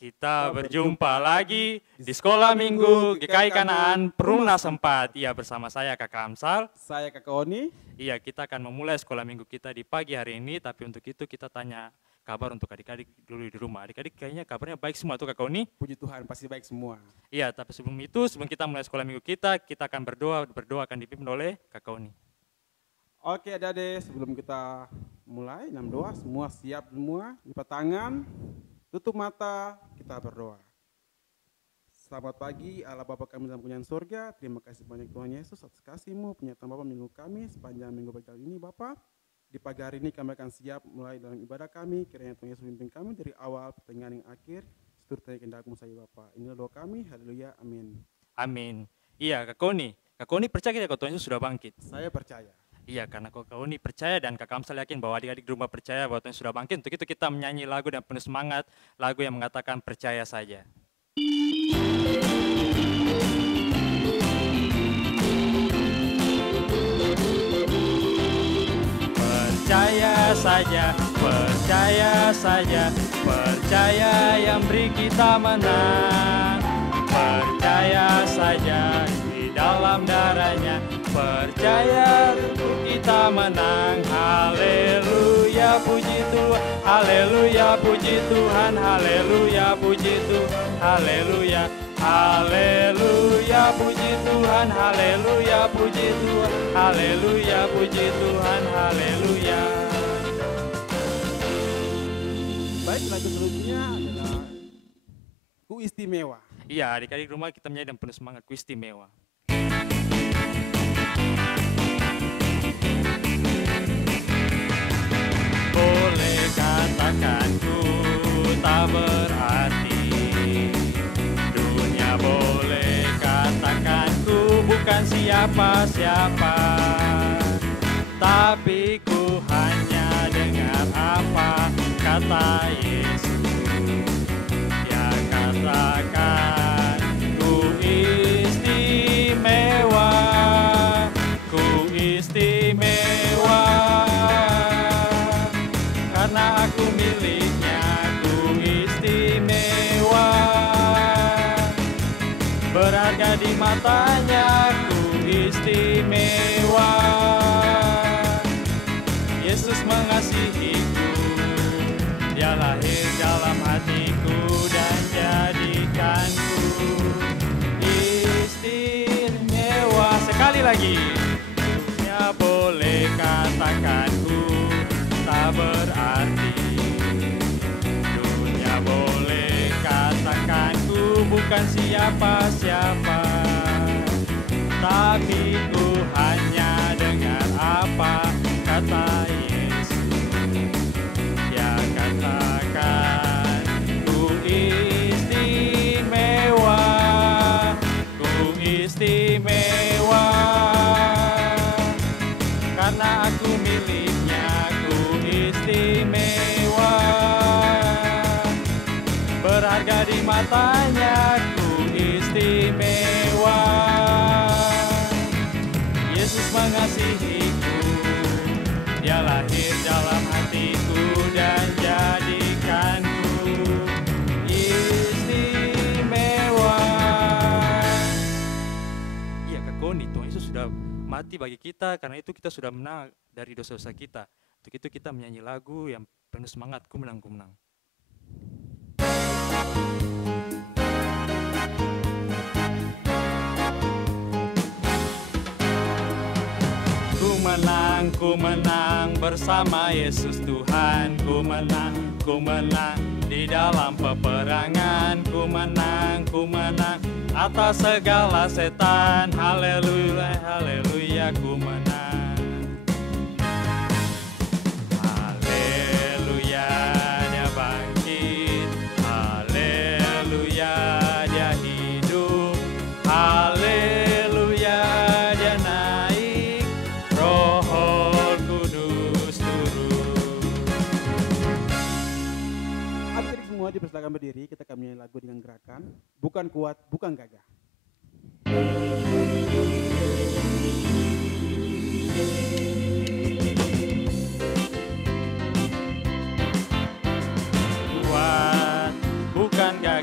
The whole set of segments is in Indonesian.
Kita berjumpa lagi di Sekolah Minggu GKI Kanaan Perumnas 4. Iya, bersama saya Kakak Amsal. Saya Kakak Oni. Iya, kita akan memulai Sekolah Minggu kita di pagi hari ini. Tapi untuk itu kita tanya kabar untuk adik-adik dulu di rumah. Adik-adik kayaknya kabarnya baik semua tuh Kakak Oni. Puji Tuhan, pasti baik semua. Iya, tapi sebelum itu, sebelum kita mulai Sekolah Minggu kita akan berdoa. Berdoa akan dipimpin oleh Kakak Oni. Oke adik-adik, sebelum kita mulai 6 doa, semua siap semua, lipat tangan, tutup mata, kita berdoa. Selamat pagi Allah Bapa kami dalam kemuliaan surga, terima kasih banyak Tuhan Yesus atas kasih-Mu, penyertaan Bapa minggu kami, sepanjang minggu berkali ini Bapa. Di pagi hari ini kami akan siap mulai dalam ibadah kami, kiranya Tuhan Yesus memimpin kami dari awal, pertengahan, yang akhir, seturut kehendak-Mu saja Bapa. Inilah doa kami, haleluya, amin. Amin. Iya Kakak Oni percaya tidak kalau Tuhan Yesus sudah bangkit? Saya percaya. Iya, karena Kakak Oni percaya dan Kakak Amsal yakin bahwa adik-adik di rumah percaya bahwa Tuhan sudah bangkit. Untuk itu kita menyanyi lagu dan penuh semangat, lagu yang mengatakan percaya saja. Percaya saja, percaya saja, percaya yang beri kita menang. Percaya saja di dalam darahnya, percaya kita menang. Haleluya puji Tuhan, haleluya puji Tuhan, haleluya puji Tuhan, haleluya, haleluya puji Tuhan, haleluya puji Tuhan, haleluya puji Tuhan, haleluya. Baik, lagu selanjutnya adalah Ku Istimewa. Iya, adik-adik rumah kita menyanyi dan penuh semangat, Ku Istimewa. Boleh katakan ku tak berarti, dunia boleh katakan ku bukan siapa-siapa, tapi ku hanya dengar apa kata Yesus. Dia katakan ku istimewa, ku istimewa. Karena aku miliknya, ku istimewa. Berharga di matanya, ku istimewa. Yesus mengasihiku, Dia lahir dalam hatiku dan jadikanku istimewa. Sekali lagi, dunia boleh katakanku tak berarti, dunia boleh katakan ku bukan siapa-siapa, tapi ku hanya dengar apa kata Yesus. Dia katakan ku istimewa, ku istimewa. Karena aku miliknya, istimewa. Berharga di matanya, ku istimewa. Yesus mengasihiku, Dia lahir dalam hatiku dan jadikanku istimewa. Iya Kak Koni, Tuhan Yesus sudah mati bagi kita, karena itu kita sudah menang dari dosa-dosa kita. Untuk itu kita menyanyi lagu yang penuh semangat, ku menang, ku menang. Ku menang bersama Yesus Tuhan. Ku menang di dalam peperangan. Ku menang atas segala setan. Haleluya, haleluya, ku menang. Haleluya, Dia bangkit. Haleluya, Dia hidup. Haleluya, Dia naik. Roh Kudus turun. Adik-adik semua dipersilakan berdiri, kita akan menyanyi lagu dengan gerakan Bukan Kuat, Bukan Gagah. Kuat, bukan gagah.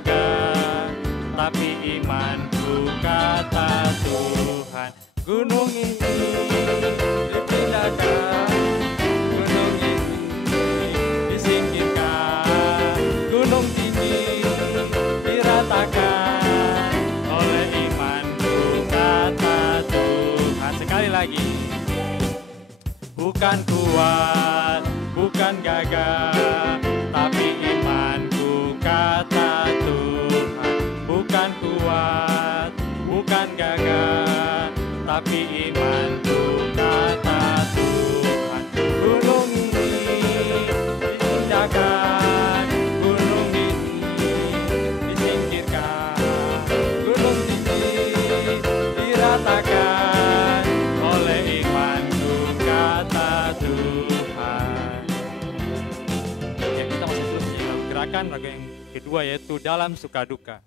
gagah, tapi imanku kata Tuhan. Gunung ini dipindahkan, gunung ini disingkirkan, gunung tinggi diratakan oleh imanku kata Tuhan. Sekali lagi, bukan kuat, bukan gagah, tapi imanku kata Tuhan. Bukan kuat, bukan gagah, tapi imanku kata Tuhan. Gunung ini dipindahkan, gunung ini disingkirkan, gunung tinggi diratakan oleh imanku kata Tuhan. Ya, kita masih terus menyanyi gerakan lagu yang kedua, yaitu Dalam Suka Duka.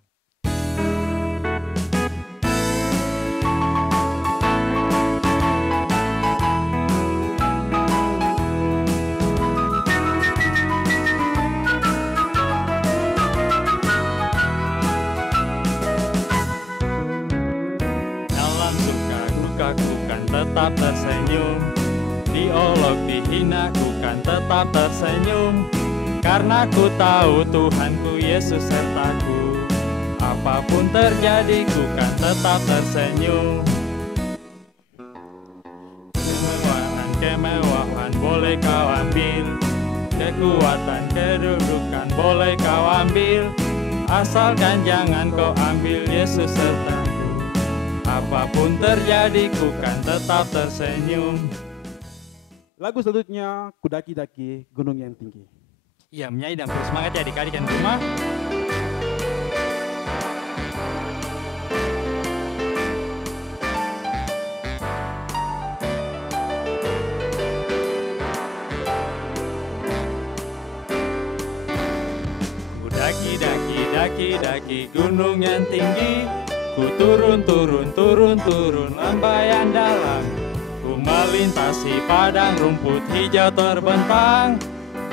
Ku kan tetap tersenyum, diolok dihina ku kan tetap tersenyum, karena ku tahu Tuhanku Yesus sertaku. Apapun terjadi ku kan tetap tersenyum. Kemewahan boleh kau ambil, kekuatan kedudukan boleh kau ambil, asalkan jangan kau ambil Yesus sertaku. Apapun terjadi, ku kan tetap tersenyum. Lagu selanjutnya, Ku Daki-daki Gunung yang Tinggi. Iya, menyanyi dan bersemangat ya adik-adik yang di rumah. Ku daki-daki gunung yang tinggi, ku turun lembah yang dalam, ku melintasi padang rumput hijau terbentang,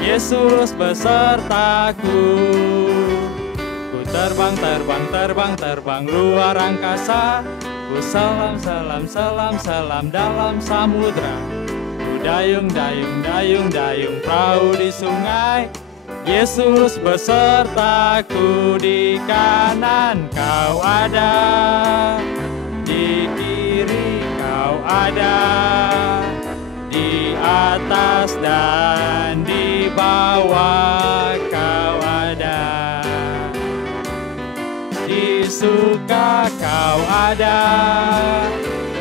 Yesus besertaku. Ku terbang luar angkasa, ku selam dalam samudra, ku dayung perahu di sungai, Yesus besertaku. Di kanan kau ada, di kiri kau ada, di atas dan di bawah kau ada, di suka kau ada,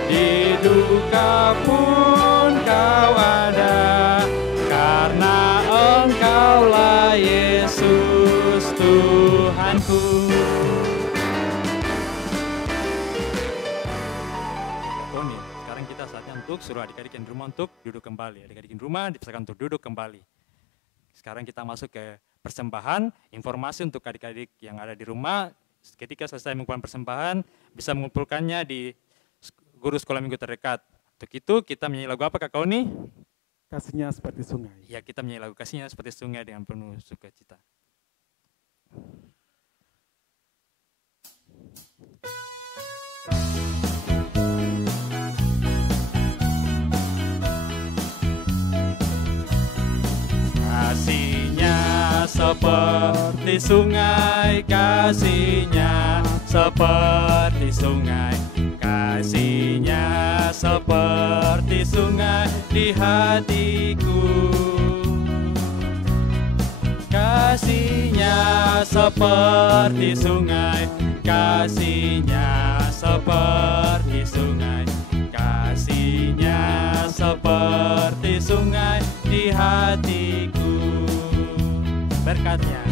di duka pun kau ada, karena Engkaulah Yesus Tuhanku. Tony, sekarang kita saatnya untuk suruh adik-adik yang di rumah untuk duduk kembali. Adik-adik di rumah dipersilakan untuk duduk kembali. Sekarang kita masuk ke persembahan. Informasi untuk adik-adik yang ada di rumah, ketika selesai mengumpulkan persembahan, bisa mengumpulkannya di guru sekolah minggu terdekat. Untuk itu kita menyanyi lagu apa Kak Kauni? Kasihnya Seperti Sungai. Ya, kita menyanyi lagu Kasihnya Seperti Sungai dengan penuh sukacita. Kasihnya seperti sungai, kasihnya seperti sungai, kasihnya seperti sungai di hatiku. Kasihnya seperti sungai, kasihnya seperti sungai, kasihnya seperti sungai di hatiku. Berkatnya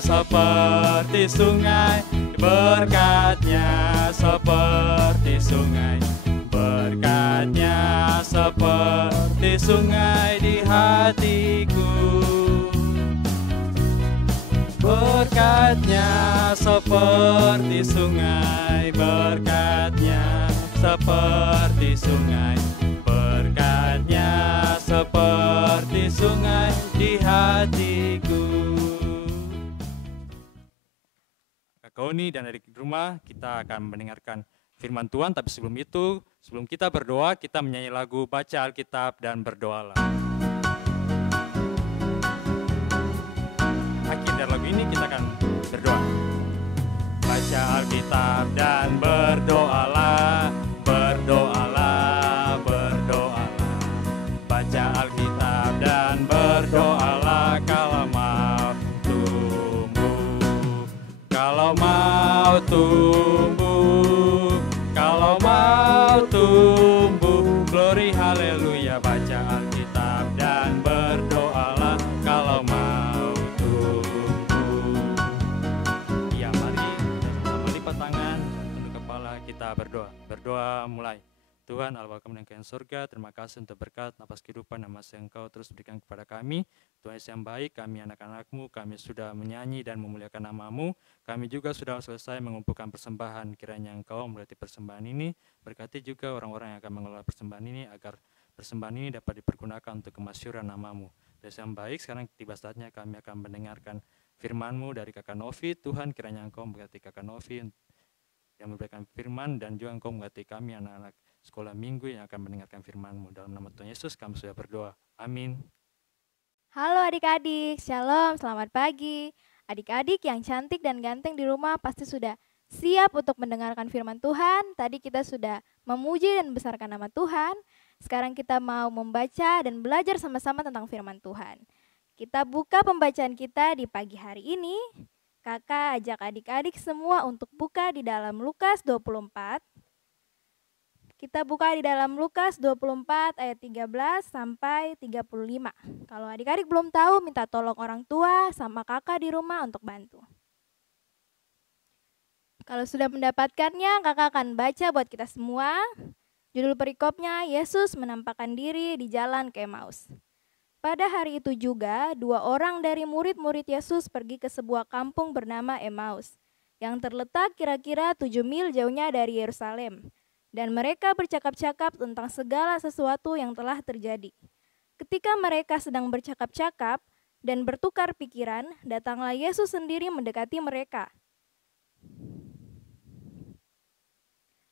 seperti sungai, berkatnya seperti sungai, berkatnya seperti sungai di hatiku. Berkatnya seperti sungai, berkatnya seperti sungai, berkatnya seperti sungai di hatiku. Koni dan adik rumah, kita akan mendengarkan firman Tuhan. Tapi sebelum itu, sebelum kita berdoa, kita menyanyi lagu Baca Alkitab dan Berdoalah. Akhir dari lagu ini kita akan berdoa. Baca Alkitab dan berdoalah, berdoalah, berdoalah. Baca Alkitab dan berdoalah kalau mau tumbuh. Kalau mau tumbuh, kalau mau tumbuh, glory haleluya. Baca Alkitab dan berdoalah kalau mau tumbuh. Ya, mari sama-sama lipat tangan, tunduk kepala, kita berdoa. Berdoa mulai. Tuhan Allah Bapa kami yang surga, terima kasih untuk berkat nafas kehidupan yang masih Engkau terus berikan kepada kami. Tuhan Yesus yang baik, kami anak-anak-Mu, kami sudah menyanyi dan memuliakan nama-Mu. Kami juga sudah selesai mengumpulkan persembahan. Kiranya Engkau memberkati persembahan ini, berkati juga orang-orang yang akan mengelola persembahan ini, agar persembahan ini dapat dipergunakan untuk kemasyuran nama-Mu. Tuhan Yesus yang baik, sekarang tiba saatnya kami akan mendengarkan firman-Mu dari Kakak Novi. Tuhan, kiranya Engkau memberkati Kakak Novi yang memberikan firman, dan juga Engkau memberkati kami anak-anak sekolah minggu yang akan mendengarkan firman-Mu. Dalam nama Tuhan Yesus kami sudah berdoa. Amin. Halo adik-adik, shalom, selamat pagi. Adik-adik yang cantik dan ganteng di rumah pasti sudah siap untuk mendengarkan firman Tuhan. Tadi kita sudah memuji dan membesarkan nama Tuhan. Sekarang kita mau membaca dan belajar sama-sama tentang firman Tuhan. Kita buka pembacaan kita di pagi hari ini. Kakak ajak adik-adik semua untuk buka di dalam Lukas 24. Kita buka di dalam Lukas 24 ayat 13 sampai 35. Kalau adik-adik belum tahu, minta tolong orang tua sama kakak di rumah untuk bantu. Kalau sudah mendapatkannya, kakak akan baca buat kita semua. Judul perikopnya, Yesus menampakkan diri di jalan ke Emmaus. Pada hari itu juga, 2 orang dari murid-murid Yesus pergi ke sebuah kampung bernama Emmaus, yang terletak kira-kira 7 mil jauhnya dari Yerusalem. Dan mereka bercakap-cakap tentang segala sesuatu yang telah terjadi. Ketika mereka sedang bercakap-cakap dan bertukar pikiran, datanglah Yesus sendiri mendekati mereka.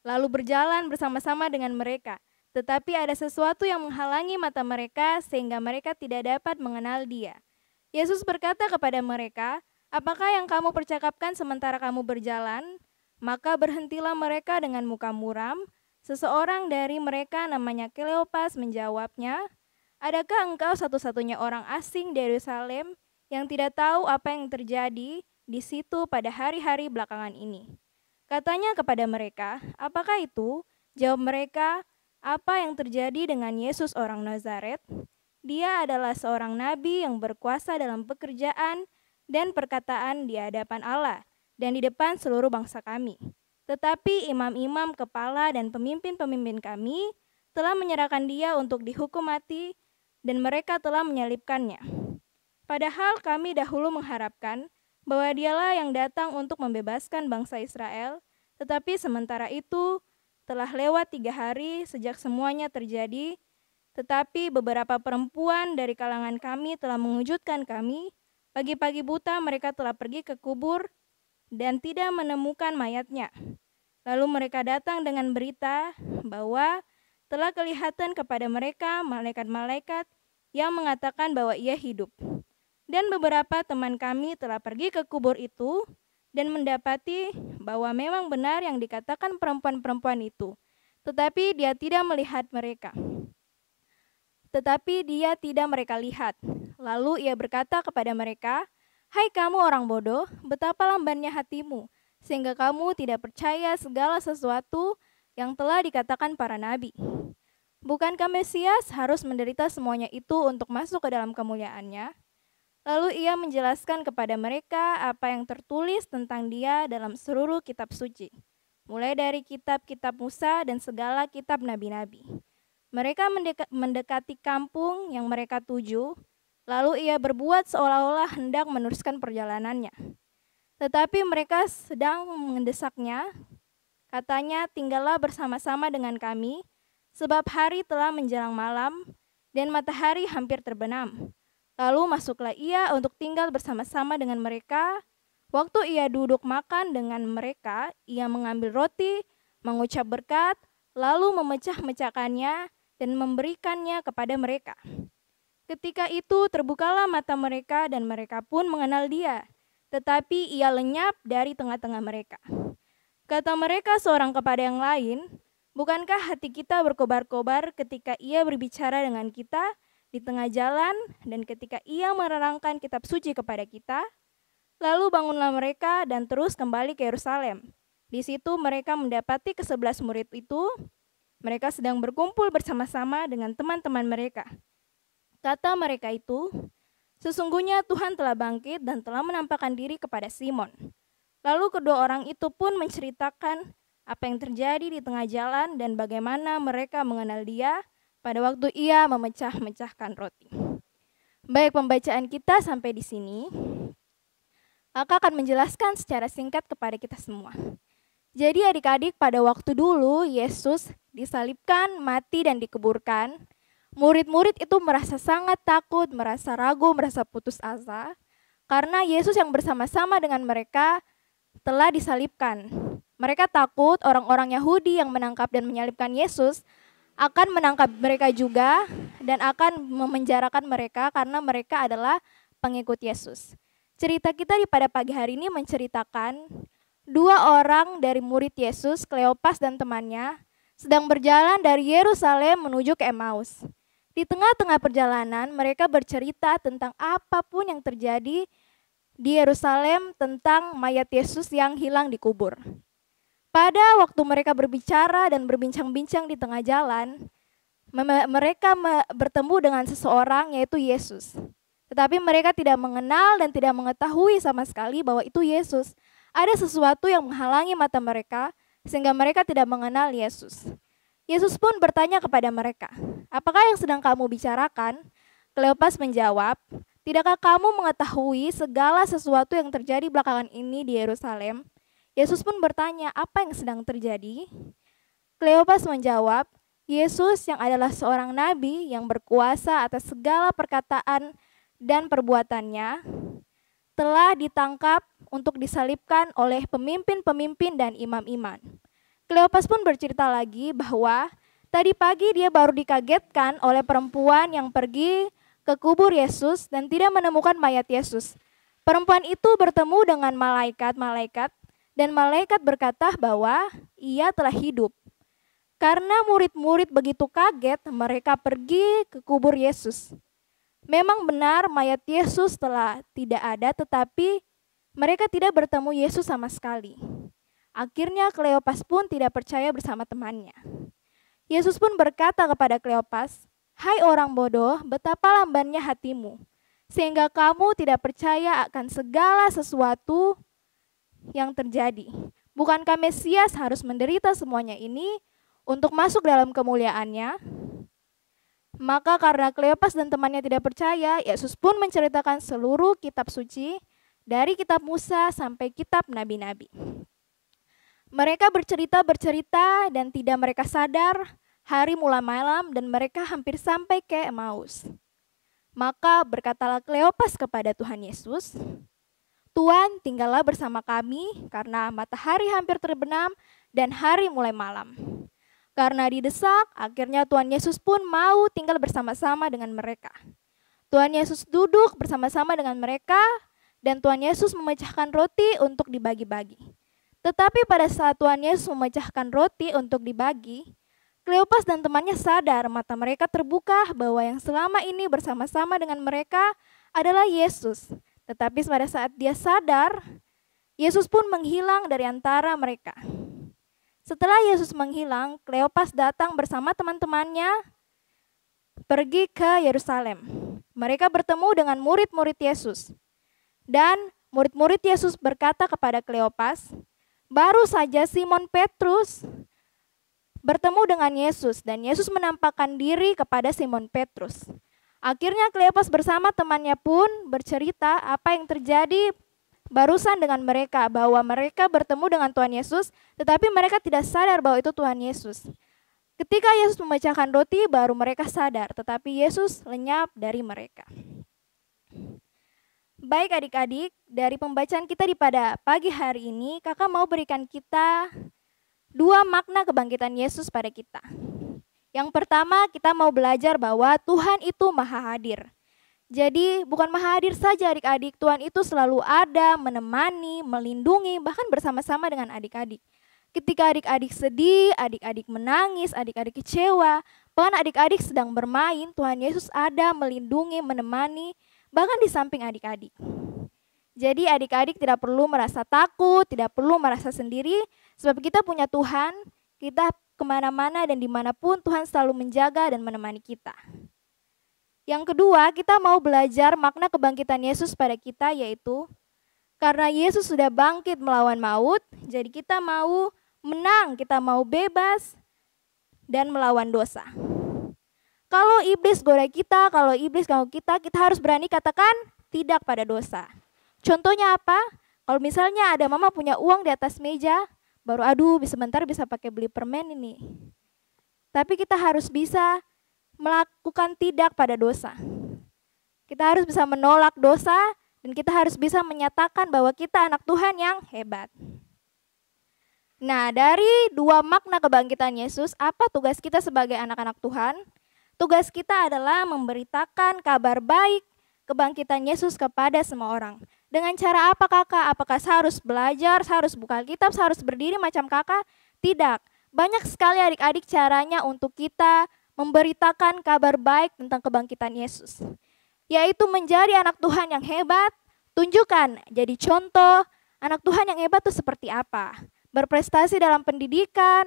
Lalu berjalan bersama-sama dengan mereka. Tetapi ada sesuatu yang menghalangi mata mereka sehingga mereka tidak dapat mengenal Dia. Yesus berkata kepada mereka, "Apakah yang kamu percakapkan sementara kamu berjalan?" Maka berhentilah mereka dengan muka muram. Seseorang dari mereka namanya Kleopas menjawabnya, "Adakah engkau satu-satunya orang asing di Yerusalem yang tidak tahu apa yang terjadi di situ pada hari-hari belakangan ini?" Katanya kepada mereka, "Apakah itu?" Jawab mereka, "Apa yang terjadi dengan Yesus orang Nazaret? Dia adalah seorang nabi yang berkuasa dalam pekerjaan dan perkataan di hadapan Allah dan di depan seluruh bangsa kami. Tetapi imam-imam kepala dan pemimpin-pemimpin kami telah menyerahkan dia untuk dihukum mati dan mereka telah menyalibkannya. Padahal kami dahulu mengharapkan bahwa dialah yang datang untuk membebaskan bangsa Israel, tetapi sementara itu telah lewat 3 hari sejak semuanya terjadi, tetapi beberapa perempuan dari kalangan kami telah mengejutkan kami. Pagi-pagi buta mereka telah pergi ke kubur dan tidak menemukan mayatnya. Lalu mereka datang dengan berita bahwa telah kelihatan kepada mereka malaikat-malaikat yang mengatakan bahwa ia hidup. Dan beberapa teman kami telah pergi ke kubur itu dan mendapati bahwa memang benar yang dikatakan perempuan-perempuan itu, tetapi dia tidak mereka lihat. Lalu ia berkata kepada mereka, "Hai kamu orang bodoh, betapa lambannya hatimu, sehingga kamu tidak percaya segala sesuatu yang telah dikatakan para nabi. Bukankah Mesias harus menderita semuanya itu untuk masuk ke dalam kemuliaannya?" Lalu ia menjelaskan kepada mereka apa yang tertulis tentang dia dalam seluruh kitab suci, mulai dari kitab-kitab Musa dan segala kitab nabi-nabi. Mereka mendekati kampung yang mereka tuju, lalu ia berbuat seolah-olah hendak meneruskan perjalanannya. Tetapi mereka sedang mendesaknya. Katanya, "Tinggallah bersama-sama dengan kami, sebab hari telah menjelang malam dan matahari hampir terbenam." Lalu masuklah ia untuk tinggal bersama-sama dengan mereka. Waktu ia duduk makan dengan mereka, ia mengambil roti, mengucap berkat, lalu memecah-mecahkannya dan memberikannya kepada mereka. Ketika itu terbukalah mata mereka dan mereka pun mengenal dia, tetapi ia lenyap dari tengah-tengah mereka. Kata mereka seorang kepada yang lain, "Bukankah hati kita berkobar-kobar ketika ia berbicara dengan kita di tengah jalan dan ketika ia menerangkan kitab suci kepada kita?" Lalu bangunlah mereka dan terus kembali ke Yerusalem. Di situ mereka mendapati ke-11 murid itu. Mereka sedang berkumpul bersama-sama dengan teman-teman mereka. Kata mereka itu, "Sesungguhnya Tuhan telah bangkit dan telah menampakkan diri kepada Simon." Lalu kedua orang itu pun menceritakan apa yang terjadi di tengah jalan dan bagaimana mereka mengenal dia pada waktu ia memecah-mecahkan roti. Baik, pembacaan kita sampai di sini. Kakak akan menjelaskan secara singkat kepada kita semua. Jadi adik-adik, pada waktu dulu Yesus disalibkan, mati dan dikuburkan. Murid-murid itu merasa sangat takut, merasa ragu, merasa putus asa. Karena Yesus yang bersama-sama dengan mereka telah disalibkan. Mereka takut orang-orang Yahudi yang menangkap dan menyalibkan Yesus akan menangkap mereka juga dan akan memenjarakan mereka karena mereka adalah pengikut Yesus. Cerita kita pada pagi hari ini menceritakan dua orang dari murid Yesus, Kleopas dan temannya, sedang berjalan dari Yerusalem menuju ke Emmaus. Di tengah-tengah perjalanan, mereka bercerita tentang apapun yang terjadi di Yerusalem tentang mayat Yesus yang hilang dikubur. Pada waktu mereka berbicara dan berbincang-bincang di tengah jalan, mereka bertemu dengan seseorang yaitu Yesus. Tetapi mereka tidak mengenal dan tidak mengetahui sama sekali bahwa itu Yesus. Ada sesuatu yang menghalangi mata mereka sehingga mereka tidak mengenal Yesus. Yesus pun bertanya kepada mereka, "Apakah yang sedang kamu bicarakan?" Kleopas menjawab, "Tidakkah kamu mengetahui segala sesuatu yang terjadi belakangan ini di Yerusalem?" Yesus pun bertanya, "Apa yang sedang terjadi?" Kleopas menjawab, "Yesus yang adalah seorang nabi yang berkuasa atas segala perkataan dan perbuatannya telah ditangkap untuk disalibkan oleh pemimpin-pemimpin dan imam-imam." Kleopas pun bercerita lagi bahwa tadi pagi dia baru dikagetkan oleh perempuan yang pergi ke kubur Yesus dan tidak menemukan mayat Yesus. Perempuan itu bertemu dengan malaikat-malaikat dan malaikat berkata bahwa ia telah hidup. Karena murid-murid begitu kaget, mereka pergi ke kubur Yesus. Memang benar mayat Yesus telah tidak ada, tetapi mereka tidak bertemu Yesus sama sekali. Akhirnya Kleopas pun tidak percaya bersama temannya. Yesus pun berkata kepada Kleopas, "Hai orang bodoh, betapa lambannya hatimu, sehingga kamu tidak percaya akan segala sesuatu yang terjadi. Bukankah Mesias harus menderita semuanya ini untuk masuk dalam kemuliaannya?" Maka karena Kleopas dan temannya tidak percaya, Yesus pun menceritakan seluruh kitab suci dari kitab Musa sampai kitab nabi-nabi. Mereka bercerita dan tidak mereka sadar, hari mulai malam dan mereka hampir sampai ke Emmaus. Maka berkatalah Kleopas kepada Tuhan Yesus, "Tuhan, tinggallah bersama kami karena matahari hampir terbenam dan hari mulai malam." Karena didesak, akhirnya Tuhan Yesus pun mau tinggal bersama-sama dengan mereka. Tuhan Yesus duduk bersama-sama dengan mereka dan Tuhan Yesus memecahkan roti untuk dibagi-bagi. Tetapi pada saat Tuhan Yesus memecahkan roti untuk dibagi, Kleopas dan temannya sadar, mata mereka terbuka bahwa yang selama ini bersama-sama dengan mereka adalah Yesus. Tetapi pada saat dia sadar, Yesus pun menghilang dari antara mereka. Setelah Yesus menghilang, Kleopas datang bersama teman-temannya pergi ke Yerusalem. Mereka bertemu dengan murid-murid Yesus. Dan murid-murid Yesus berkata kepada Kleopas, "Baru saja Simon Petrus bertemu dengan Yesus dan Yesus menampakkan diri kepada Simon Petrus." Akhirnya Kleopas bersama temannya pun bercerita apa yang terjadi barusan dengan mereka, bahwa mereka bertemu dengan Tuhan Yesus, tetapi mereka tidak sadar bahwa itu Tuhan Yesus. Ketika Yesus memecahkan roti, baru mereka sadar, tetapi Yesus lenyap dari mereka. Baik adik-adik, dari pembacaan kita pada pagi hari ini, kakak mau berikan kita 2 makna kebangkitan Yesus pada kita. Yang pertama, kita mau belajar bahwa Tuhan itu maha hadir. Jadi bukan maha hadir saja adik-adik, Tuhan itu selalu ada, menemani, melindungi, bahkan bersama-sama dengan adik-adik. Ketika adik-adik sedih, adik-adik menangis, adik-adik kecewa, bahkan adik-adik sedang bermain, Tuhan Yesus ada, melindungi, menemani, bahkan di samping adik-adik. Jadi adik-adik tidak perlu merasa takut, tidak perlu merasa sendiri, sebab kita punya Tuhan, kita kemana-mana dan dimanapun Tuhan selalu menjaga dan menemani kita. Yang kedua, kita mau belajar makna kebangkitan Yesus pada kita, yaitu karena Yesus sudah bangkit melawan maut, jadi kita mau menang, kita mau bebas dan melawan dosa. Kalau iblis goda kita, kalau iblis ganggu kita, kita harus berani katakan tidak pada dosa. Contohnya apa? Kalau misalnya ada mama punya uang di atas meja, baru aduh sebentar bisa pakai beli permen ini. Tapi kita harus bisa melakukan tidak pada dosa. Kita harus bisa menolak dosa dan kita harus bisa menyatakan bahwa kita anak Tuhan yang hebat. Nah, dari 2 makna kebangkitan Yesus, apa tugas kita sebagai anak-anak Tuhan? Tugas kita adalah memberitakan kabar baik kebangkitan Yesus kepada semua orang. Dengan cara apa kakak? Apakah saya harus belajar, saya harus buka Alkitab, saya harus berdiri macam kakak? Tidak. Banyak sekali adik-adik caranya untuk kita memberitakan kabar baik tentang kebangkitan Yesus. Yaitu menjadi anak Tuhan yang hebat, tunjukkan, jadi contoh anak Tuhan yang hebat itu seperti apa. Berprestasi dalam pendidikan,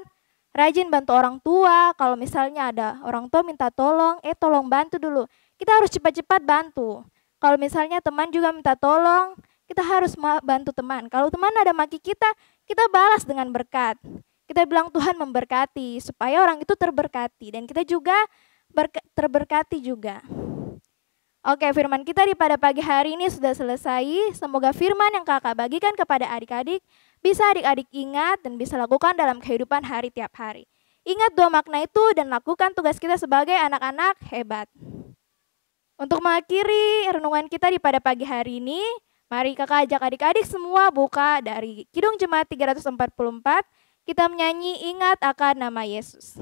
rajin bantu orang tua, kalau misalnya ada orang tua minta tolong, tolong bantu dulu. Kita harus cepat-cepat bantu. Kalau misalnya teman juga minta tolong, kita harus bantu teman. Kalau teman ada maki kita balas dengan berkat. Kita bilang Tuhan memberkati, supaya orang itu terberkati. Dan kita juga terberkati juga. Oke, firman kita pada pagi hari ini sudah selesai. Semoga firman yang kakak bagikan kepada adik-adik bisa adik-adik ingat dan bisa lakukan dalam kehidupan hari tiap hari. Ingat 2 makna itu dan lakukan tugas kita sebagai anak-anak hebat. Untuk mengakhiri renungan kita pada pagi hari ini, mari kakak ajak adik-adik semua buka dari Kidung Jemaat 344, kita menyanyi ingat akan nama Yesus.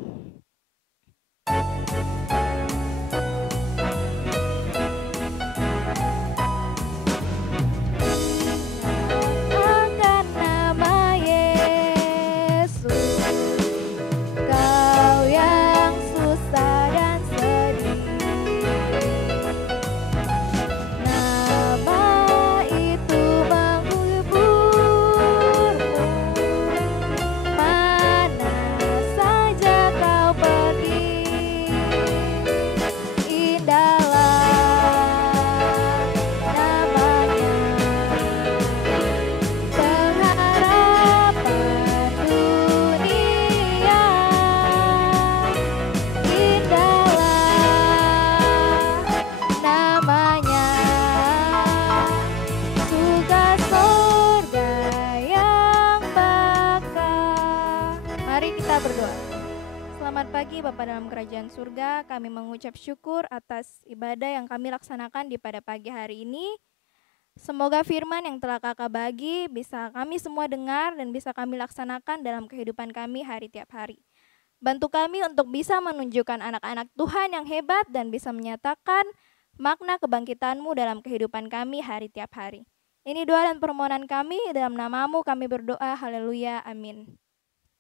Selamat pagi Bapa dalam kerajaan surga, kami mengucap syukur atas ibadah yang kami laksanakan pada pagi hari ini. Semoga firman yang telah kakak bagi bisa kami semua dengar dan bisa kami laksanakan dalam kehidupan kami hari tiap hari. Bantu kami untuk bisa menunjukkan anak-anak Tuhan yang hebat dan bisa menyatakan makna kebangkitan-Mu dalam kehidupan kami hari tiap hari. Ini doa dan permohonan kami, dalam nama-Mu kami berdoa, haleluya, amin.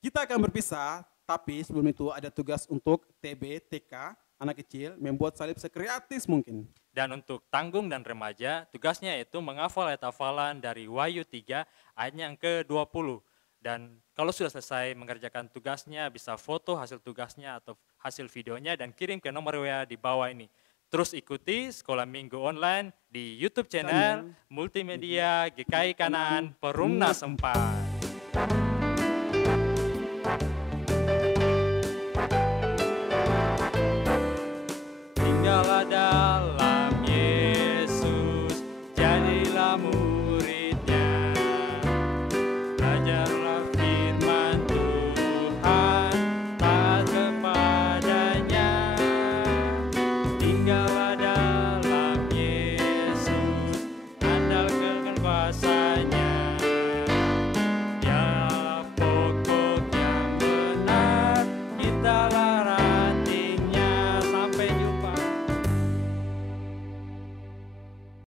Kita akan berpisah. Tapi sebelum itu ada tugas untuk TB, TK, anak kecil, membuat salib sekreatif mungkin. Dan untuk tanggung dan remaja, tugasnya itu menghafal ayat hafalan dari Wahyu 3 ayatnya yang ke-20. Dan kalau sudah selesai mengerjakan tugasnya, bisa foto hasil tugasnya atau hasil videonya dan kirim ke nomor WA di bawah ini. Terus ikuti Sekolah Minggu Online di YouTube channel Multimedia GKI Kanaan Perumnas 4.